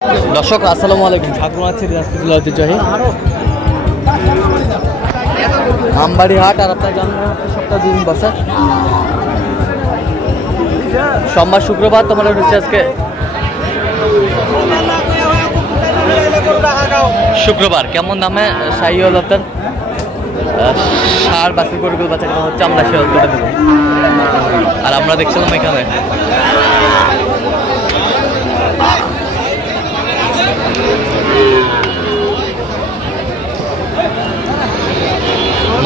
দর্শক আসসালামু আলাইকুম, ঠাকুর আছে দিনাজপুর জেলা ঐতিহ্যবাহী আমবাড়ি হাট। আর আপনার জানেন সপ্তাহ 2 দিন বসে, সোমবার শুক্রবার। তোমার হচ্ছে আজকে শুক্রবার। কেমন দামে শাহী হল আপনার সার বাসি গরুগুলো বাচ্চা কেমন হচ্ছে আমরা সে করে দেবো। আর আমরা দেখছিলাম এখানে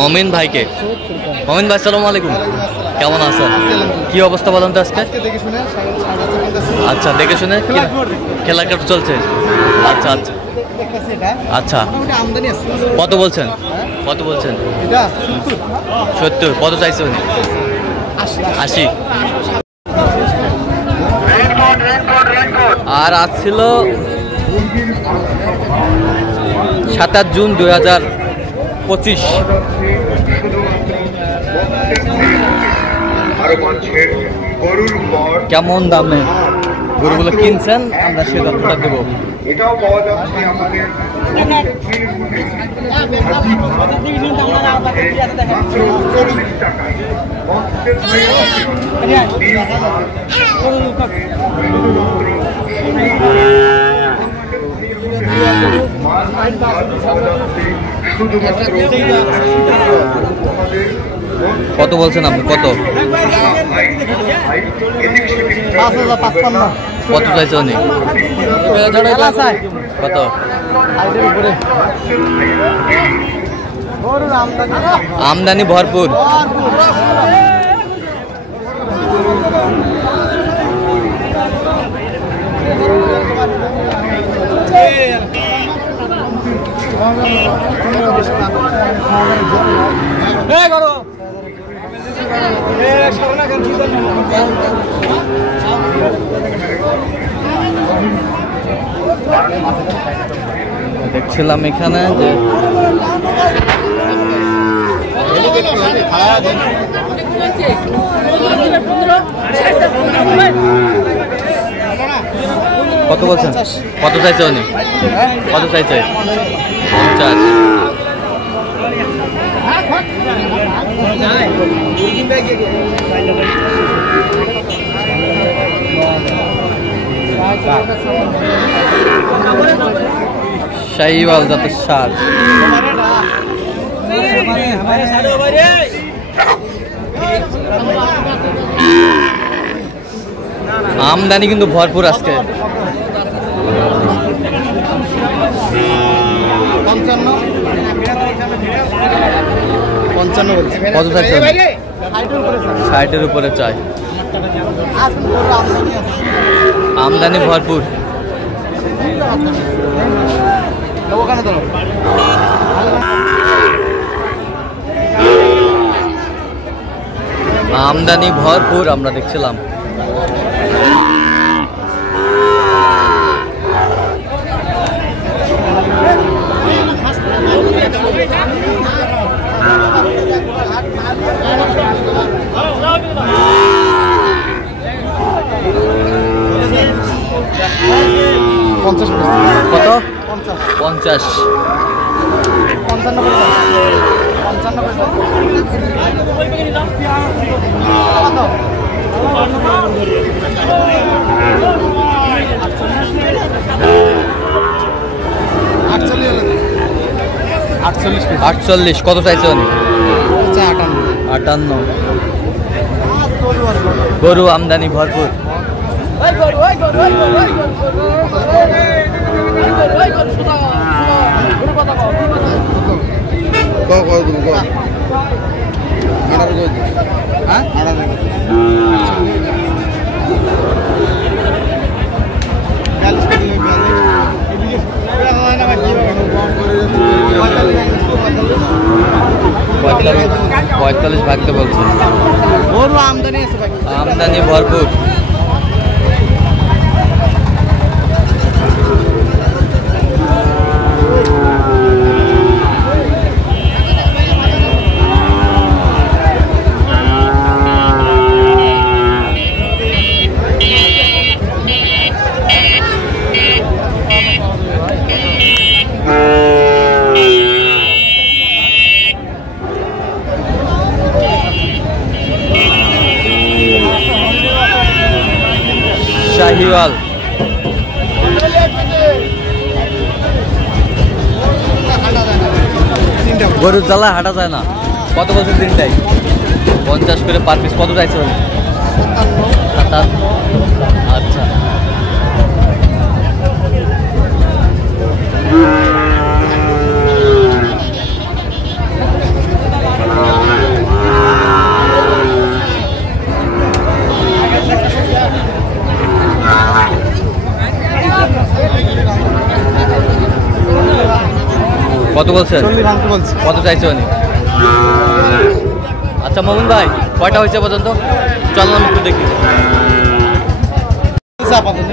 মমিন ভাইকে। মমিন ভাই আসসালামু আলাইকুম, কেমন আছেন? কি অবস্থা বলেন তো আজকে? আচ্ছা, দেখে শুনে কেনাকাটা চলছে। আচ্ছা আচ্ছা আচ্ছা, কত বলছেন? কত বলছেন? 70। কত চাইছে উনি? 80। আর আজ ছিল 27 জুন 2025। কেমন দামে গরুগুলো কিনছেন আমরা সে তথ্যটা দেবো। এটাও পাওয়া যাচ্ছে আমাদের কত বলছেন আপনি? কত? 5,555। কত চাইছে উনি? কত? আমদানি ভরপুর। দেখছিলাম এখানে যে কত বলছেন? কত চাইছে উনি? কত চাইছে? 50। শাহিওয়াল জাতের সার। আমদানি কিন্তু ভরপুর আজকে। 55 কত চাইছে? 60-এর উপরে চাই। আমদানি ভরপুর। আমদানি ভরপুর আমরা দেখছিলাম। কত? 50। 48। কত চাইছে উনি? 58। গরু আমদানি ভরপুর। পঁয়তাল্লিশ ভাগতে বলছে। আমদানি ভরপুর। গরুর জ্বালায় হাঁটা যায় না। কত বলছেন তিনটাই? 50 করে পার পিস। কত চাইছে উনি? 57। আচ্ছা, কত বলছেন? কত চাইছে উনি? আচ্ছা মোমিন ভাই, কয়টা হয়েছে পর্যন্ত? চললাম একটু দেখি।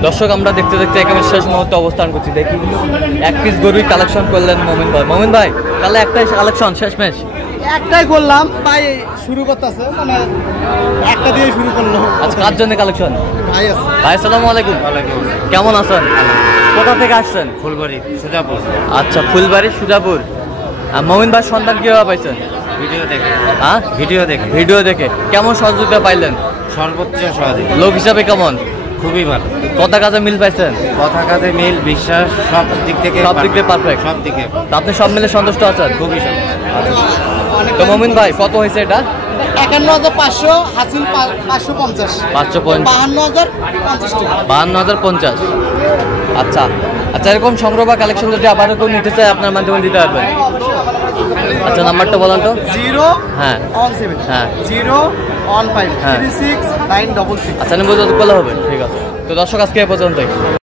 দর্শক, আমরা দেখতে দেখতে একেবারে শেষ মুহূর্তে অবস্থান করছি। দেখি এক পিস গরুই কালেকশন করলেন মোমিন ভাই। মোমিন ভাই, তাহলে একটাই কালেকশন শেষ ম্যাচ? একটাই করলাম ভাই, শুরু করতেছে মানে একটা দিয়ে শুরু করলো। আচ্ছা, কার জন্য কালেকশন? ভাই আছে। ভাই আসসালামু আলাইকুম। কেমন আছেন? কোথা থেকে আসছেন? ফুলবাড়ি সুজাপুর। আচ্ছা, ফুলবাড়ি সুজাপুর। মোমিন ভাই সন্ধান কিভাবে পাইছেন? ভিডিও দেখে। হ্যাঁ, ভিডিও দেখে। কেমন সহযোগিতা পাইলেন? সর্বোচ্চ সহযোগী। লোক হিসাবে কেমন? খুবই ভালো। কথা কাজে মিল পাইছেন? কথা কাজে মিল, বিশ্বাস, সব দিক থেকে পারফেক্ট। সব দিকে তো আপনি সব মিলে সন্তুষ্ট আছেন? খুবই সন্তুষ্ট। তো মোমিন ভাই, কত হয়েছে এটা? 51,500, হাসিল 550, 52,050 টাকা। 52,050। আচ্ছা আচ্ছা, এরকম সংগ্রহ বা কালেকশন যদি আবারও কেউ নিতে চায় আপনার মাধ্যমে দিতে পারবেন? আচ্ছা, নাম্বারটা বলেন তো। 017 হ্যাঁ 015 36 966। আচ্ছা, নিবো বলা হবে। ঠিক আছে। তো দর্শক, আজকে এ পর্যন্তই।